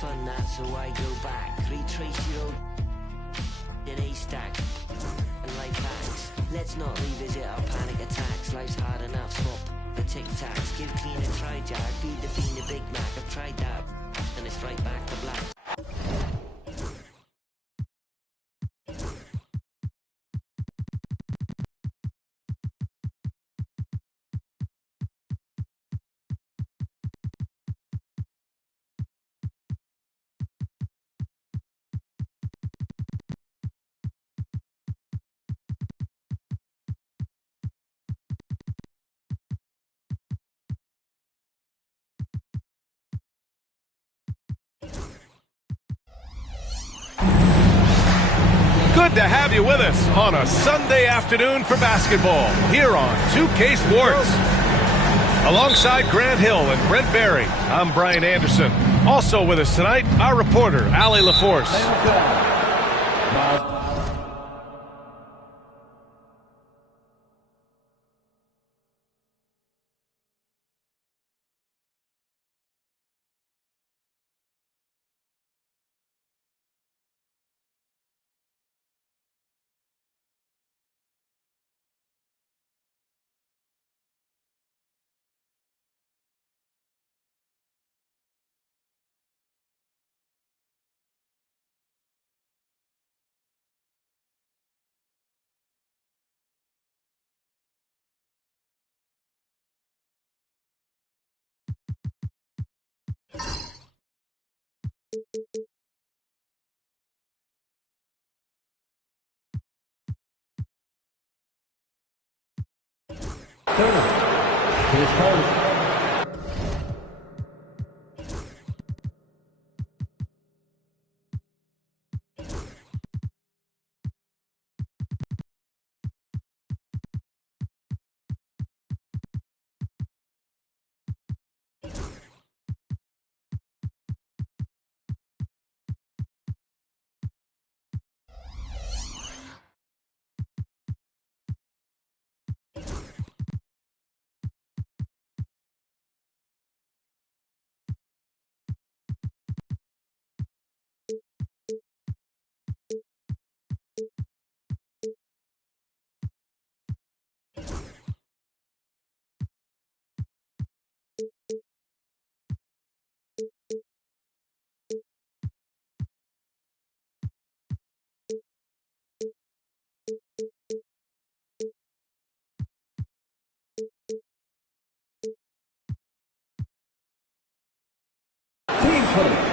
fun that, so I go back. Retrace your old in a stack and life hacks. Let's not revisit our panic attacks. Life's hard enough, swap the tic tacs. Give clean a try, Jack. Feed the fiend a Big Mac. I've tried that, and it's right back to black. Good to have you with us on a Sunday afternoon for basketball here on 2K Sports. Alongside Grant Hill and Brent Berry, I'm Brian Anderson. Also with us tonight, our reporter, Allie LaForce.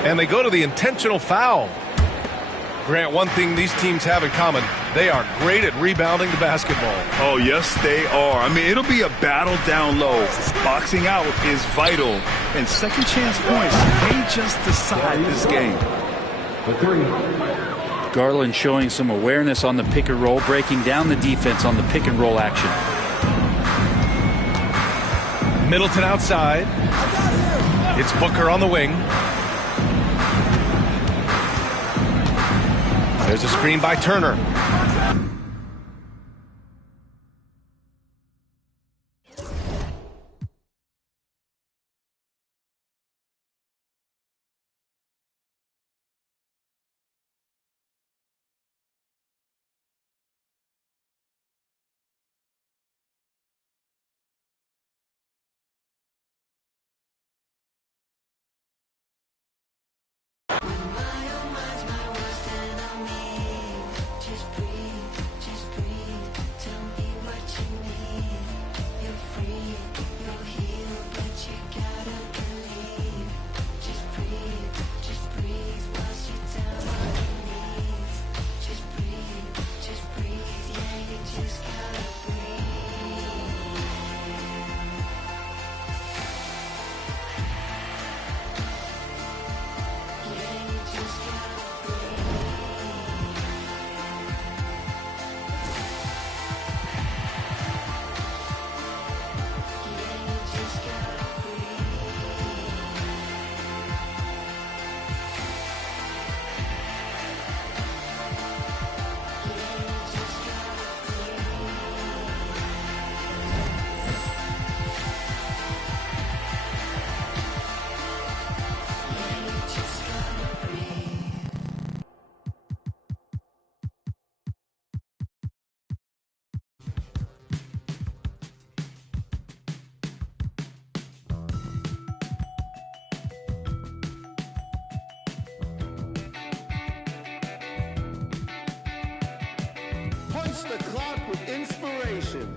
And they go to the intentional foul. Grant, one thing these teams have in common, they are great at rebounding the basketball. Oh, yes, they are. I mean, it'll be a battle down low. Boxing out is vital. And second chance points may just decide this game. Garland showing some awareness on the pick and roll, breaking down the defense on the pick and roll action. Middleton outside. It's Booker on the wing. There's a screen by Turner. Just Punch the clock with inspiration.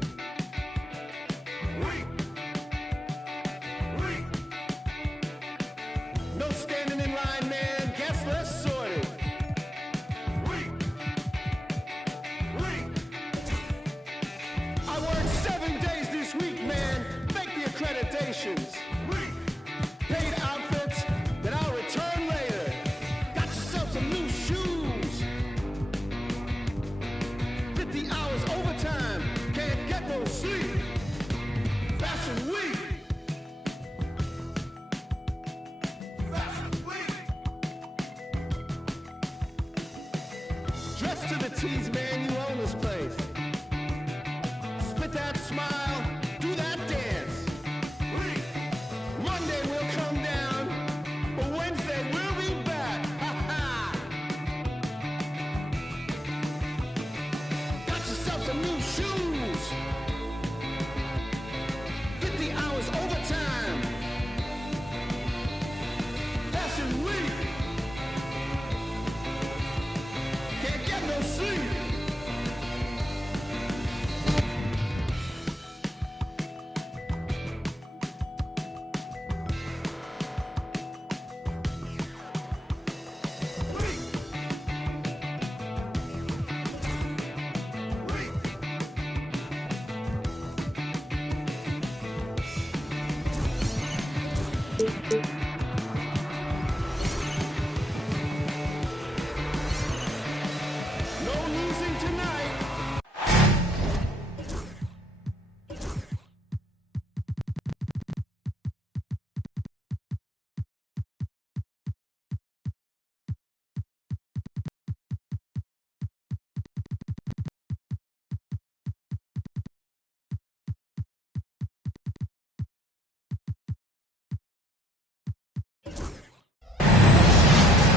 No standing in line, man. Guess less sorted. I worked 7 days this week, man. Fake the accreditations. Paid outfits that I'll return later. Got yourself some new shoes. 50 hours overtime. Can't get no sleep. Fashion week. Dressed to the T's, man, you own this place. Spit that smile, do that dance. Monday will come down, but Wednesday we'll be back. Ha ha! Got yourself some new shoes. 50 hours overtime. Fashion week. Can't get no sleep. No losing tonight.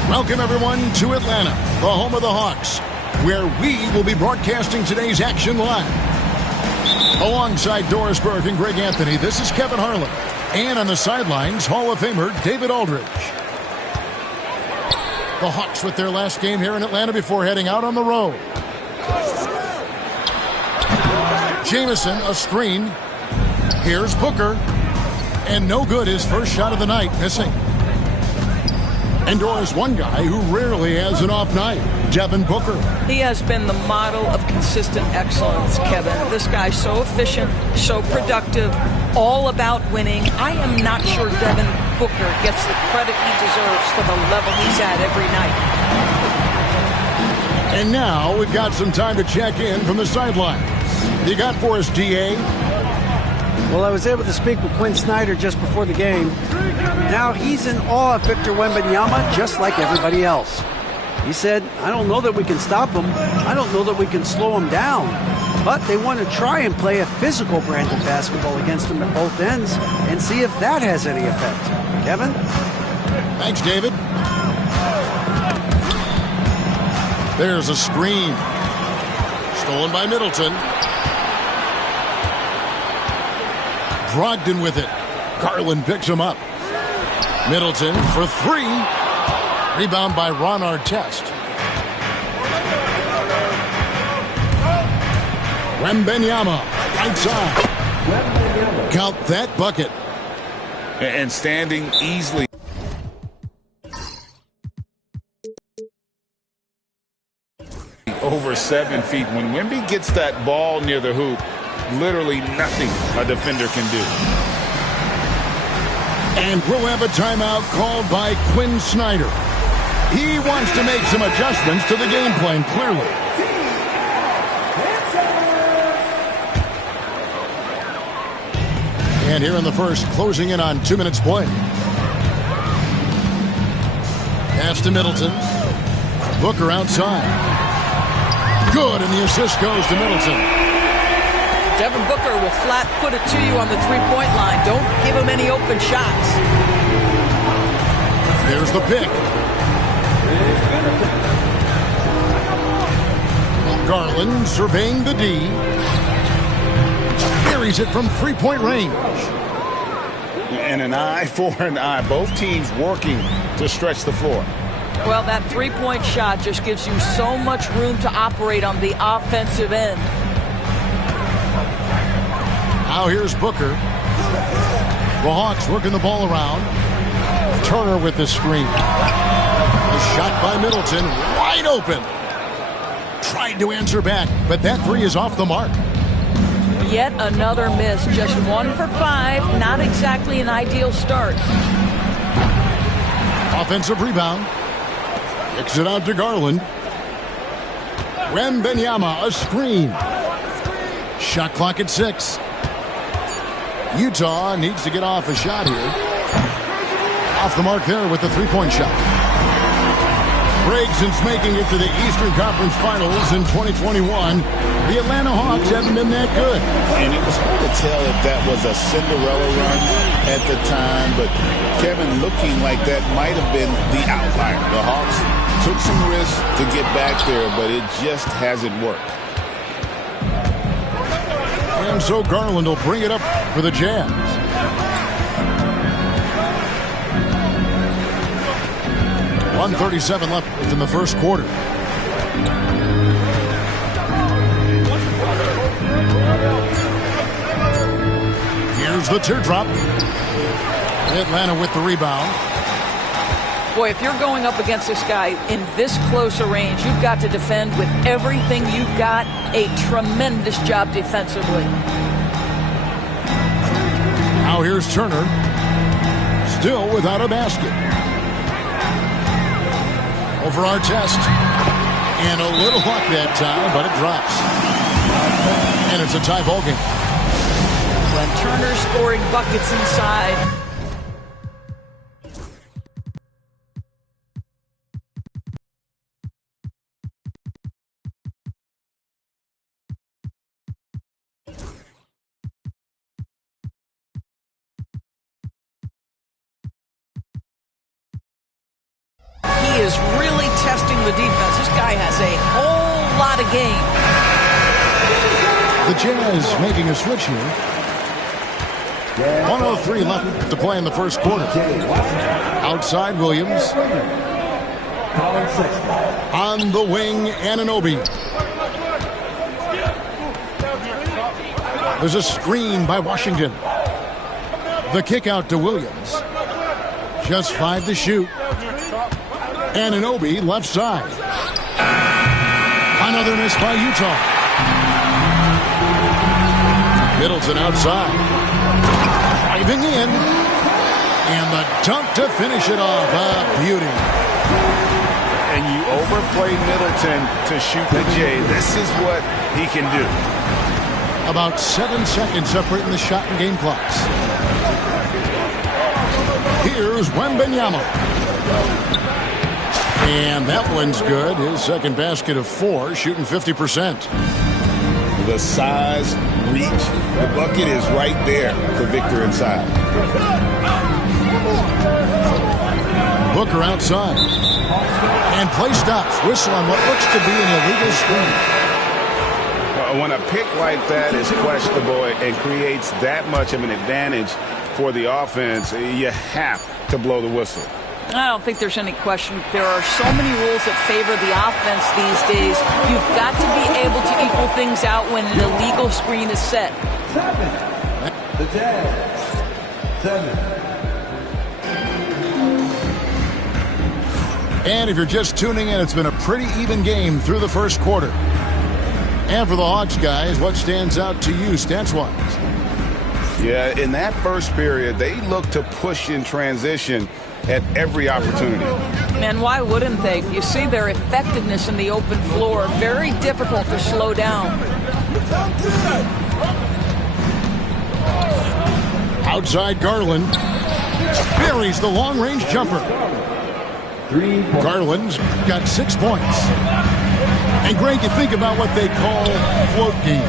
Welcome, everyone, to Atlanta, the home of the Hawks, where we will be broadcasting today's action live. Alongside Doris Burke and Greg Anthony, this is Kevin Harlan. And on the sidelines, Hall of Famer David Aldridge. The Hawks with their last game here in Atlanta before heading out on the road. Jamison, a screen. Here's Booker. And no good, his first shot of the night, missing. And Doris, one guy who rarely has an off night, Devin Booker. He has been the model of consistent excellence, Kevin. This guy's so efficient, so productive, all about winning. I am not sure Devin Booker gets the credit he deserves for the level he's at every night. And now we've got some time to check in from the sidelines. You got for us, DA? Well, I was able to speak with Quinn Snyder just before the game. Now he's in awe of Victor Wembanyama, just like everybody else. He said, I don't know that we can stop him. I don't know that we can slow him down. But they want to try and play a physical brand of basketball against him at both ends and see if that has any effect. Kevin? Thanks, David. There's a screen. Stolen by Middleton. Brogdon with it. Garland picks him up. Middleton for three. Rebound by Ron Artest. Wembanyama outside. Count that bucket. And standing easily. Over 7 feet. When Wemby gets that ball near the hoop, literally nothing a defender can do. And we'll have a timeout called by Quinn Snyder. He wants to make some adjustments to the game plan, clearly. And here in the first, closing in on 2 minutes play. Pass to Middleton. Booker outside. Good, and the assist goes to Middleton. Devin Booker will flat put it to you on the three-point line. Don't give him any open shots. There's the pick. Garland surveying the D. Carries it from three-point range. And an eye for an eye. Both teams working to stretch the floor. Well, that three-point shot just gives you so much room to operate on the offensive end. Now here's Booker. The Hawks working the ball around. Turner with the screen. A shot by Middleton, wide open. Tried to answer back, but that three is off the mark. Yet another miss, just 1 for 5. Not exactly an ideal start. Offensive rebound. Kicks it out to Garland. Wembanyama, a screen. Shot clock at 6. Utah needs to get off a shot here. Off the mark there with the three-point shot. Greg, since making it to the Eastern Conference Finals in 2021, the Atlanta Hawks haven't been that good. And it was hard to tell if that was a Cinderella run at the time, but Kevin, looking like that might have been the outlier. The Hawks took some risks to get back there, but it just hasn't worked. And so Garland will bring it up for the Jazz. .137 left in the first quarter. Here's the teardrop. Atlanta with the rebound. Boy, if you're going up against this guy in this close a range, you've got to defend with everything you've got. A tremendous job defensively. Now here's Turner. Still without a basket. Over our test. And a little luck that time, but it drops. And it's a tie ball game. When Turner's scoring buckets inside. He is really testing the defense. This guy has a whole lot of game. The Jazz making a switch here. 1:03 left to play in the first quarter. Outside Williams. On the wing, Anunoby. There's a screen by Washington. The kick out to Williams. Just 5 to shoot. Anunoby left side. Another miss by Utah. Middleton outside. Driving in. And the dunk to finish it off. A beauty. And you overplay Middleton to shoot the J. This is what he can do. About 7 seconds separating the shot and game clocks. Here's Wembanyama. And that one's good. His second basket of 4, shooting 50%. The size, reach, the bucket is right there for Victor inside. Booker outside. And play stops. Whistle on what looks to be an illegal screen. When a pick like that is questionable and creates that much of an advantage for the offense, you have to blow the whistle. I don't think there's any question. There are so many rules that favor the offense these days. You've got to be able to equal things out when an illegal screen is set. 7. The Jazz. 7. And if you're just tuning in, it's been a pretty even game through the first quarter. And for the Hawks guys, what stands out to you stats-wise? Yeah, in that first period, they looked to push in transition at every opportunity. And why wouldn't they? You see their effectiveness in the open floor. Very difficult to slow down. Outside Garland. Buries the long-range jumper. Garland's got 6 points. And Greg, you think about what they call float game.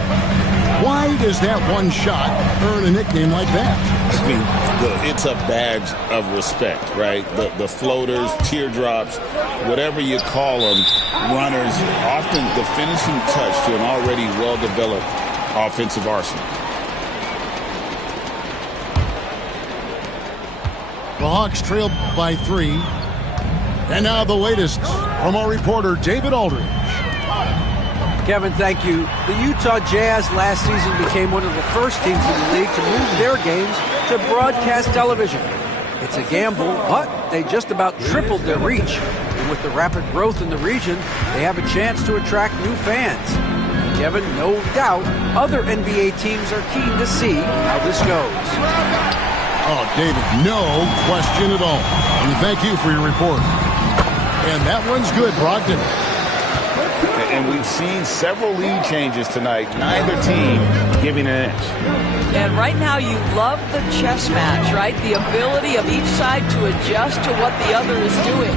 Why does that one shot earn a nickname like that? I mean, it's a badge of respect, right? The floaters, teardrops, whatever you call them, runners, often the finishing touch to an already well-developed offensive arsenal. The Hawks trail by 3. And now the latest from our reporter, David Aldridge. Kevin, thank you. The Utah Jazz last season became one of the first teams in the league to move their games to broadcast television. It's a gamble, but they just about tripled their reach. And with the rapid growth in the region, they have a chance to attract new fans. And Kevin, no doubt, other NBA teams are keen to see how this goes. Oh, David, no question at all. And thank you for your report. And that one's good, Brogdon. And we've seen several lead changes tonight. Neither team giving an inch. And right now you love the chess match, right? The ability of each side to adjust to what the other is doing.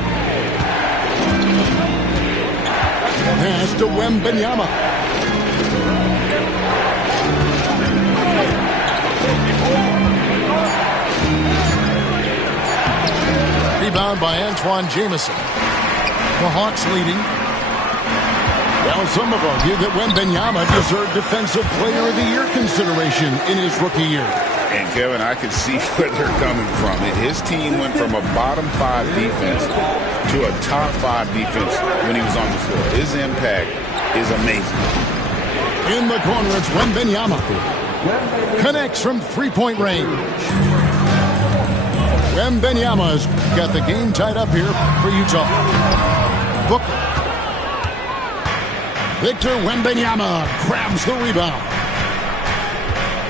Pass to Wembanyama. Rebound by Antoine Jamison. The Hawks leading. Well, some have argued that Wembanyama deserved Defensive Player of the Year consideration in his rookie year. And, Kevin, I can see where they're coming from. His team went from a bottom 5 defense to a top 5 defense when he was on the floor. His impact is amazing. In the corner, it's Wembanyama. Connects from three-point range. Wembanyama's got the game tied up here for Utah. Booker. Victor Wembanyama grabs the rebound.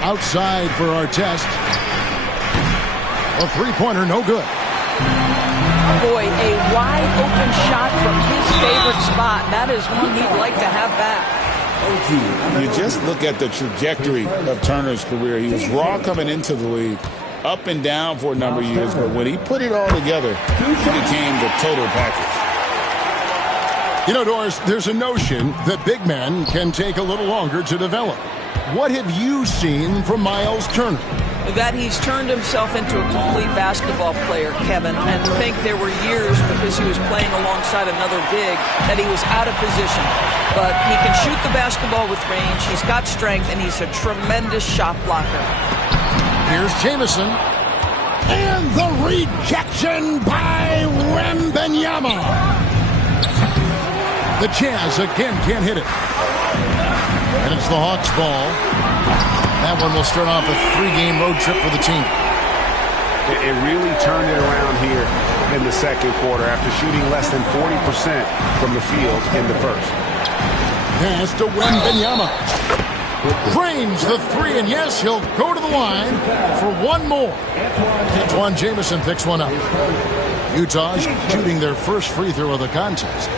Outside for Artest. A three-pointer, no good. Boy, a wide-open shot from his favorite spot. That is one he'd like to have back. You just look at the trajectory of Turner's career. He was raw coming into the league, up and down for a number of years, but when he put it all together, he became the total package. You know, Doris, there's a notion that big men can take a little longer to develop. What have you seen from Miles Turner? That he's turned himself into a complete basketball player, Kevin, and think there were years because he was playing alongside another big that he was out of position. But he can shoot the basketball with range, he's got strength, and he's a tremendous shot blocker. Here's Jamison. And the rejection by Wembanyama. The Jazz again can't hit it. And it's the Hawks' ball. That one will start off a 3-game road trip for the team. It really turned it around here in the second quarter after shooting less than 40% from the field in the first. Pass to Wembanyama. Frames the three, and yes, he'll go to the line for one more. Antoine Jamison picks one up. Utah's shooting their first free throw of the contest.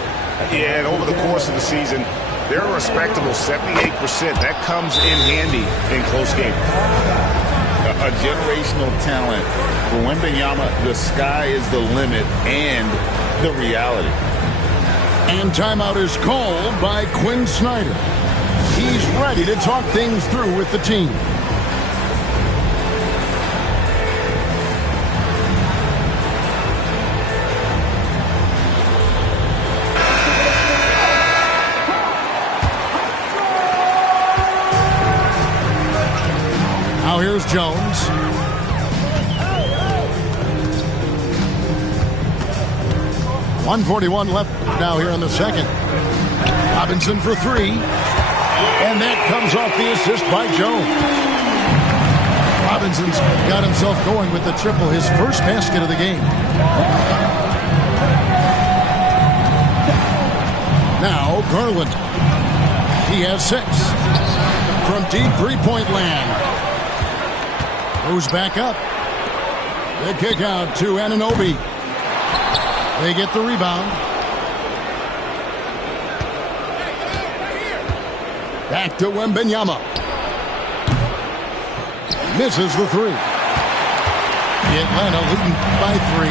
Yeah, and over the course of the season, they're a respectable 78%. That comes in handy in close games. A generational talent. For Wembanyama, the sky is the limit and the reality. And timeout is called by Quinn Snyder. He's ready to talk things through with the team. Now here's Jones. .141 left now here in the second. Robinson for three. And that comes off the assist by Jones. Robinson's got himself going with the triple, his first basket of the game. Now Garland. He has 6. From deep three-point land. Goes back up. The kick out to Anunoby. They get the rebound. Back to Wembanyama. Misses the three. Atlanta leading by 3.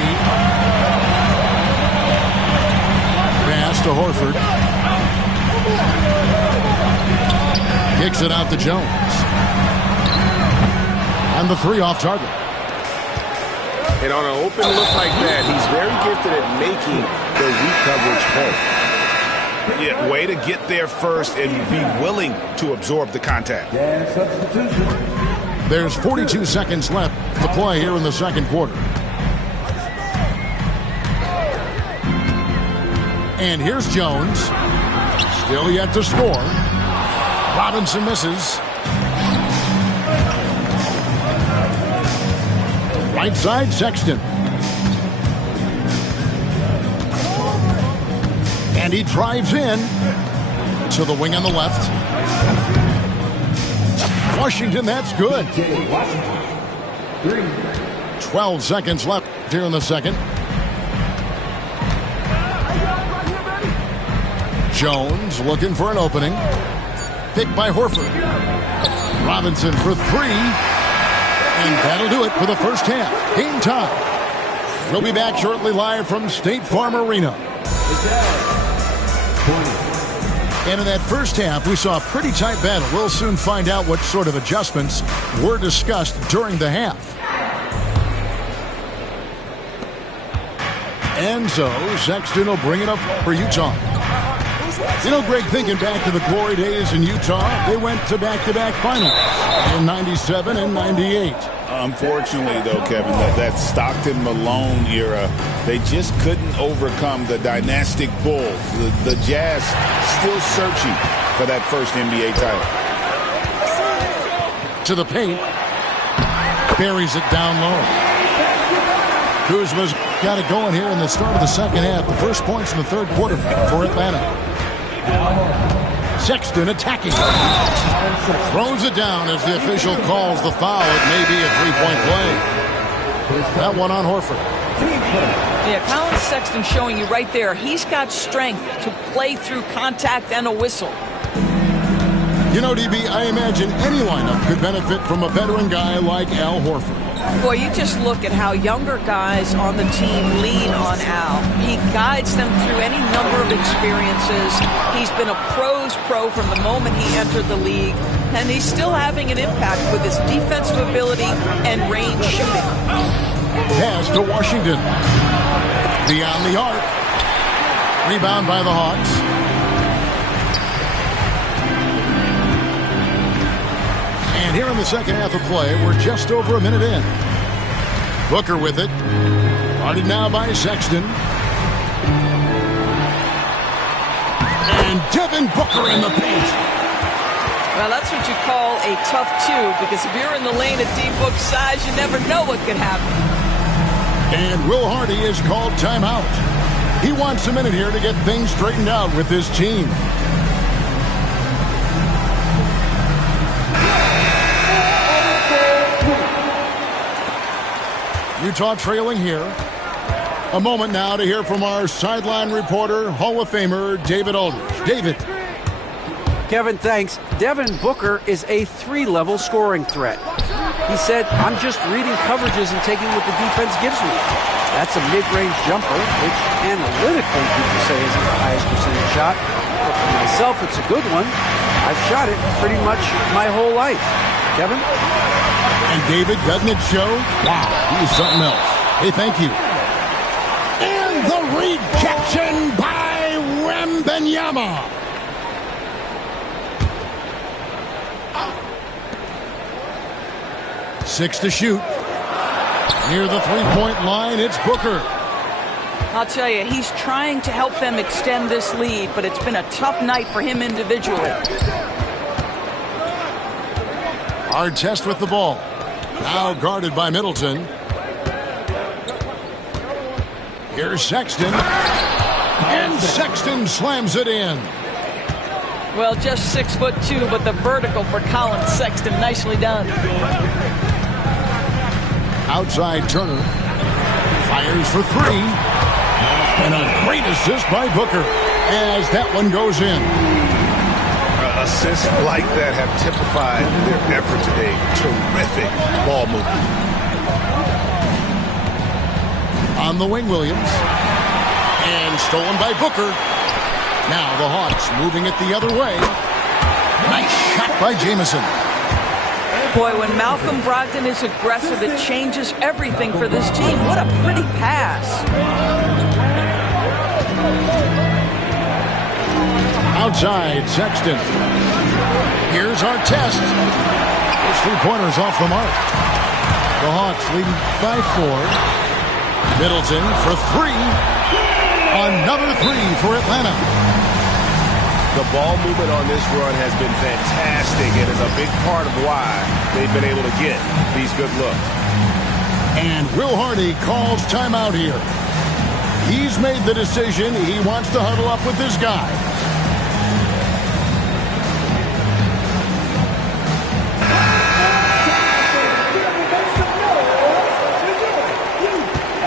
Pass to Horford. Kicks it out to Jones. And the 3 off target. And on an open look like that, he's very gifted at making the weak coverage pay. Yeah, way to get there first and be willing to absorb the contact. There's 42 seconds left to play here in the second quarter. And here's Jones. Still yet to score. Robinson misses. Right side, Sexton. And he drives in to the wing on the left. Washington, that's good. 12 seconds left here in the second. Jones looking for an opening. Picked by Horford. Robinson for three. And that'll do it for the first half. Game time. We'll be back shortly live from State Farm Arena. And in that first half, we saw a pretty tight battle. We'll soon find out what sort of adjustments were discussed during the half. And so Sexton will bring it up for Utah. You know, Greg, thinking back to the glory days in Utah, they went to back-to-back finals in 97 and 98. Unfortunately, though, Kevin, that Stockton-Malone era, they just couldn't overcome the dynastic Bulls. The Jazz still searching for that first NBA title. To the paint. Buries it down low. Kuzma's got it going here in the start of the second half. The first points in the third quarter for Atlanta. Sexton attacking. Throws it down as the official calls the foul. It may be a three-point play. That one on Horford. Yeah, Colin Sexton showing you right there. He's got strength to play through contact and a whistle. You know, DB, I imagine any lineup could benefit from a veteran guy like Al Horford. Boy, you just look at how younger guys on the team lean on Al. He guides them through any number of experiences. He's been a pro's pro from the moment he entered the league, and he's still having an impact with his defensive ability and range shooting. Pass to Washington. Beyond the arc. Rebound by the Hawks. And here in the second half of play, we're just over a minute in. Booker with it. Guarded now by Sexton. And Devin Booker in the paint. Well, that's what you call a tough two, because if you're in the lane at D-Book's size, you never know what could happen. And Will Hardy is called timeout. He wants a minute here to get things straightened out with his team. Utah trailing here. A moment now to hear from our sideline reporter, Hall of Famer David Aldridge. David. Kevin, thanks. Devin Booker is a three-level scoring threat. He said, I'm just reading coverages and taking what the defense gives me. That's a mid-range jumper, which analytically people say isn't the highest percentage shot. But for myself, it's a good one. I've shot it pretty much my whole life. Kevin? And David, doesn't it show? Wow, he's something else. Hey, thank you. And the rejection by Wembanyama. Six to shoot. Near the three-point line, it's Booker. I'll tell you, he's trying to help them extend this lead, but it's been a tough night for him individually. Hard test with the ball. Now guarded by Middleton. Here's Sexton. And Sexton slams it in. Well, just 6'2", but the vertical for Colin Sexton. Nicely done. Outside Turner. Fires for three. And a great assist by Booker as that one goes in. Assists like that have typified their effort today. Terrific ball movement. On the wing, Williams. And stolen by Booker. Now the Hawks moving it the other way. Nice shot by Jamison. Boy, when Malcolm Brogdon is aggressive, it changes everything for this team. What a pretty pass. Outside, Sexton. Here's our test. Those three-pointers off the mark. The Hawks leading by 4. Middleton for three. Another three for Atlanta. The ball movement on this run has been fantastic and is a big part of why they've been able to get these good looks. And Will Hardy calls timeout here. He's made the decision. He wants to huddle up with this guy.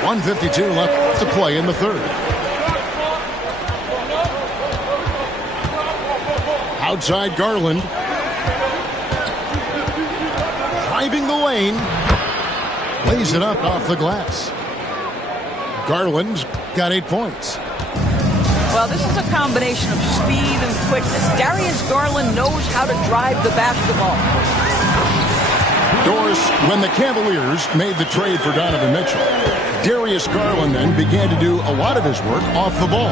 .152 left to play in the third. Outside Garland. Driving the lane. Lays it up off the glass. Garland's got 8 points. Well, this is a combination of speed and quickness. Darius Garland knows how to drive the basketball. Doris, when the Cavaliers made the trade for Donovan Mitchell, Darius Garland then began to do a lot of his work off the ball.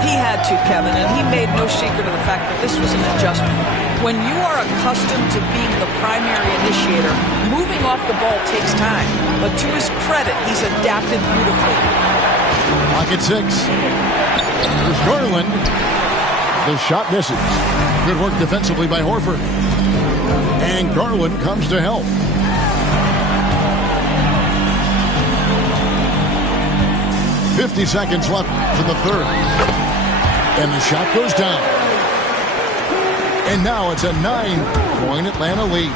He had to, Kevin, and he made no secret of the fact that this was an adjustment. When you are accustomed to being the primary initiator, moving off the ball takes time. But to his credit, he's adapted beautifully. Clock at 6. There's Garland. The shot misses. Good work defensively by Horford. And Garland comes to help. .50 seconds left for the third. And the shot goes down. And now it's a 9-point Atlanta lead.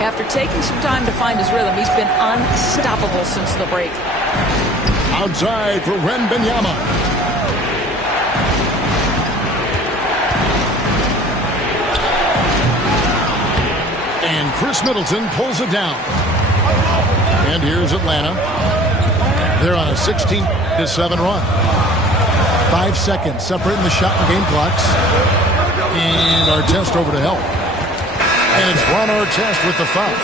After taking some time to find his rhythm, he's been unstoppable since the break. Outside for Wembanyama. And Chris Middleton pulls it down. And here's Atlanta. They're on a 16-7 run. 5 seconds separating the shot and game clocks. And Artest over to help. And it's Ron Artest with the foul.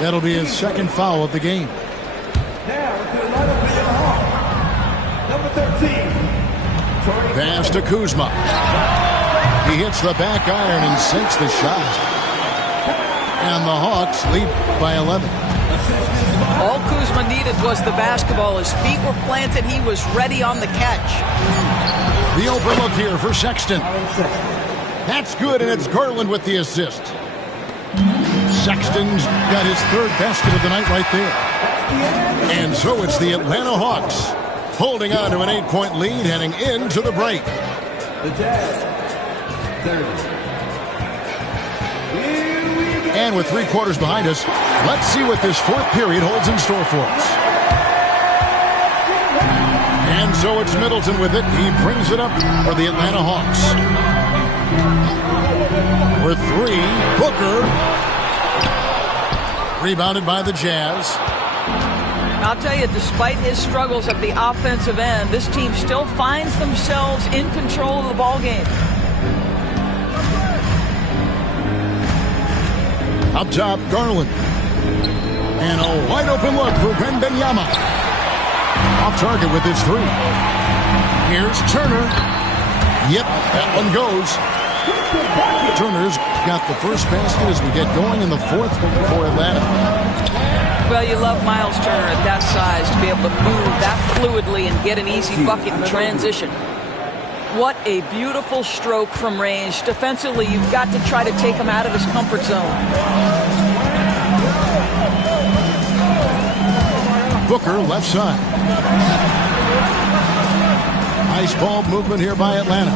That'll be his second foul of the game. Pass to Kuzma. He hits the back iron and sinks the shot. And the Hawks lead by 11. All Kuzma needed was the basketball. His feet were planted. He was ready on the catch. The open look here for Sexton. That's good, and it's Garland with the assist. Sexton's got his third basket of the night right there. And so it's the Atlanta Hawks holding on to an 8-point lead heading into the break. And with 3 quarters behind us, let's see what this fourth period holds in store for us. And so it's Middleton with it. He brings it up for the Atlanta Hawks. For 3, Booker. Rebounded by the Jazz. I'll tell you, despite his struggles at the offensive end, this team still finds themselves in control of the ball game. Up top, Garland. And a wide open look for Wembanyama. Off target with his 3. Here's Turner. Yep, that one goes. Turner's got the first basket as we get going in the fourth for Atlanta. Well, you love Miles Turner at that size to be able to move that fluidly and get an easy bucket in transition. What a beautiful stroke from range. Defensively, you've got to try to take him out of his comfort zone. Booker left side. Nice ball movement here by Atlanta.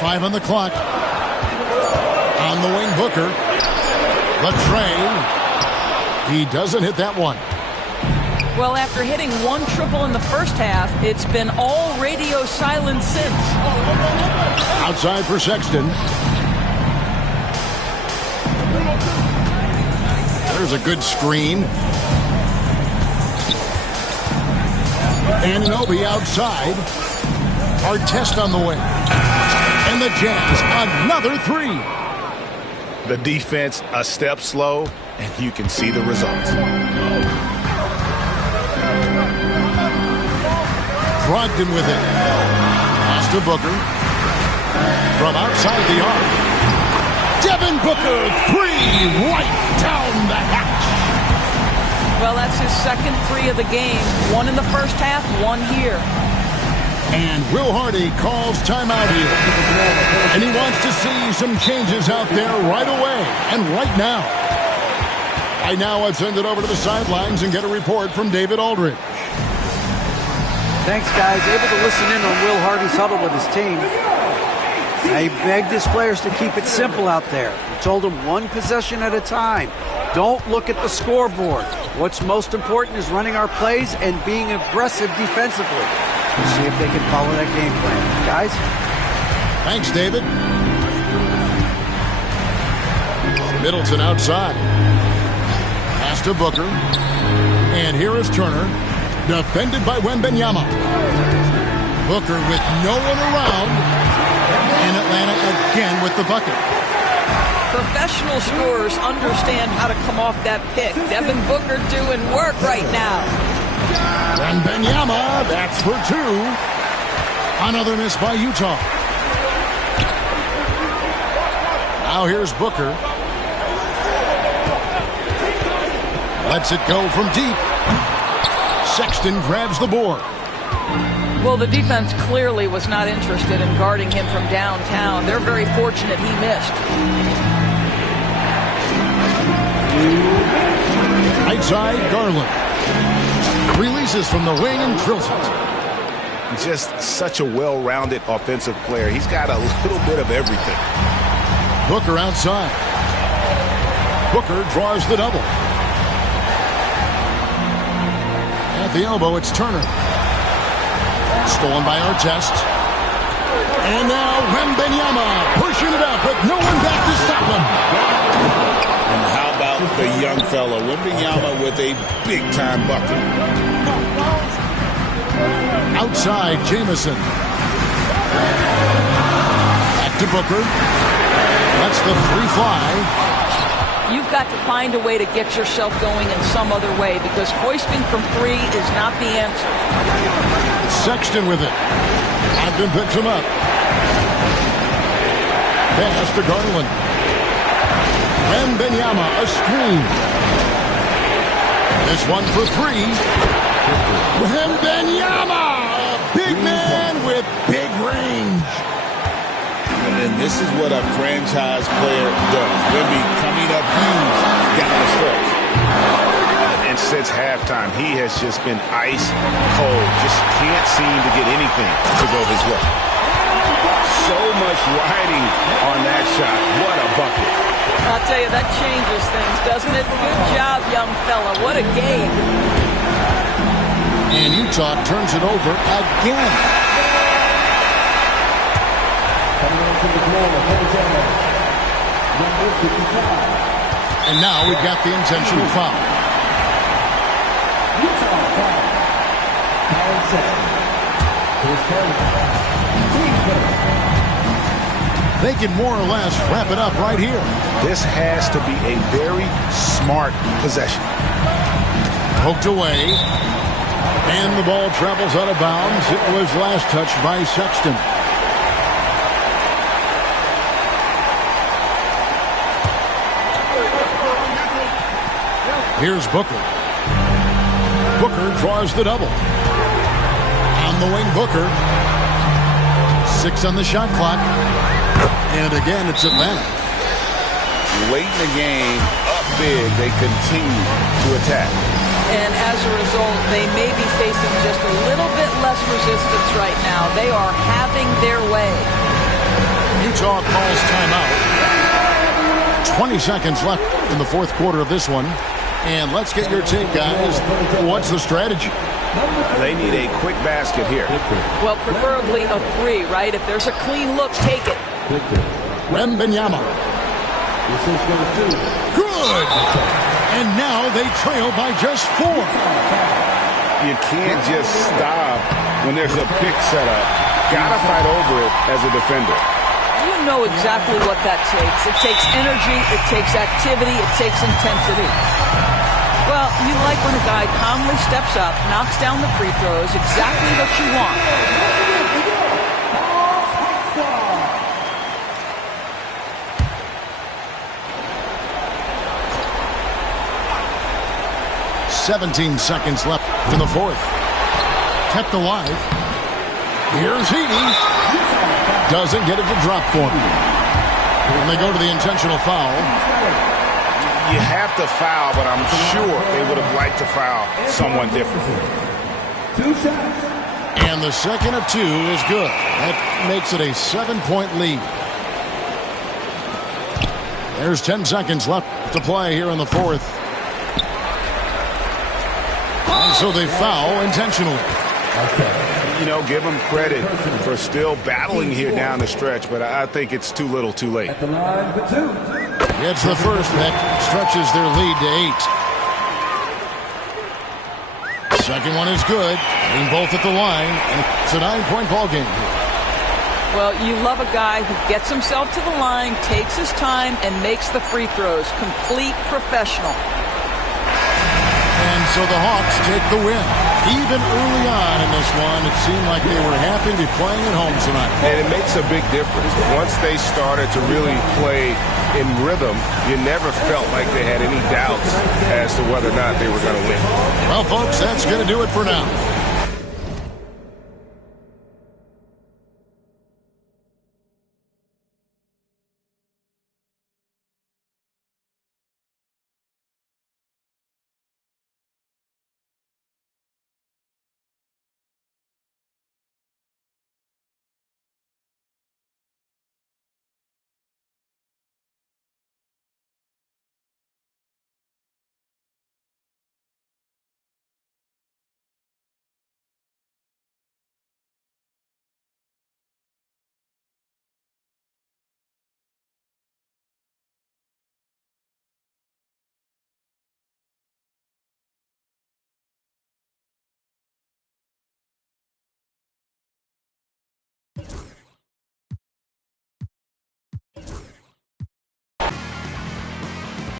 5 on the clock. On the wing, Booker. Latrey. He doesn't hit that one. Well, after hitting 1 triple in the first half, it's been all radio silence since. Outside for Sexton. There's a good screen. Anunoby outside. Artest on the wing. And the Jazz, another 3. The defense a step slow, and you can see the results. Brogdon with it. Pass to Booker. From outside the arc. Devin Booker, 3 right down the hatch. Well, that's his second 3 of the game. 1 in the first half, 1 here. And Will Hardy calls timeout here. And he wants to see some changes out there right away and right now. Right now, let's send it over to the sidelines and get a report from David Aldridge. Thanks, guys. Able to listen in on Will Hardy's huddle with his team. He begged his players to keep it simple out there. He told them 1 possession at a time. Don't look at the scoreboard. What's most important is running our plays and being aggressive defensively. We'll see if they can follow that game plan. Guys? Thanks, David. Middleton outside. Pass to Booker. And here is Turner. Defended by Wembanyama. Booker with no one around. And Atlanta again with the bucket. Professional scorers understand how to come off that pick. Devin Booker doing work right now. Wembanyama, that's for 2. Another miss by Utah. Now here's Booker. Lets it go from deep. Sexton grabs the board. Well, the defense clearly was not interested in guarding him from downtown. They're very fortunate he missed. Right side, Garland. Releases from the wing and drills it. Just such a well-rounded offensive player. He's got a little bit of everything. Booker outside. Booker draws the double. At the elbow, it's Turner. Stolen by Artest. And now Wembanyama pushing it up, but no one back to stop him. And how about the young fella, Wembanyama, with a big-time bucket. Outside, Jamison. Back to Booker. Lets the 3 fly. You've got to find a way to get yourself going in some other way because hoisting from 3 is not the answer. Sexton with it. Ogden picks him up. Pass to Garland. Wembanyama, a screen. This one for 3. Wembanyama, a big man with big range. And this is what a franchise player does. Wemby coming up huge down the stretch. And since halftime, he has just been ice cold. Just can't seem to get anything to go his way. So much riding on that shot. What a bucket. I'll tell you, that changes things, doesn't it? Good job, young fella. What a game. And Utah turns it over again. And now we've got the intentional foul. They can more or less wrap it up right here. This has to be a very smart possession. Poked away. And the ball travels out of bounds. It was last touched by Sexton. Here's Booker. Booker draws the double. On the wing, Booker. 6 on the shot clock. And again, it's Atlanta. Late in the game, up big, they continue to attack. And as a result, they may be facing just a little bit less resistance right now. They are having their way. Utah calls timeout. 20 seconds left in the fourth quarter of this one. And let's get your take, guys. What's the strategy? They need a quick basket here. Well, preferably a 3, right? If there's a clean look, take it. Wembanyama. Good! And now they trail by just 4. You can't just stop when there's a pick set up. Gotta fight over it as a defender. You know exactly what that takes. It takes energy, it takes activity, it takes intensity. Well, you like when a guy calmly steps up, knocks down the free throws, exactly what you want. 17 seconds left in the fourth. Kept alive. Here's Heaney. Doesn't get it to drop for him. And they go to the intentional foul. You have to foul, but I'm sure they would have liked to foul someone different. 2 shots. And the second of 2 is good. That makes it a 7-point lead. There's 10 seconds left to play here in the fourth. And so they foul intentionally. You know, give them credit for still battling here down the stretch, but I think it's too little too late. At the line for 2. It's the first that stretches their lead to 8. Second one is good. Hitting both at the line, and it's a 9-point ball game here. Well, you love a guy who gets himself to the line, takes his time, and makes the free throws. Complete professional. And so the Hawks take the win. Even early on in this one, it seemed like they were happy to be playing at home tonight. And it makes a big difference. Once they started to really play in rhythm, you never felt like they had any doubts as to whether or not they were going to win. Well, folks, that's going to do it for now.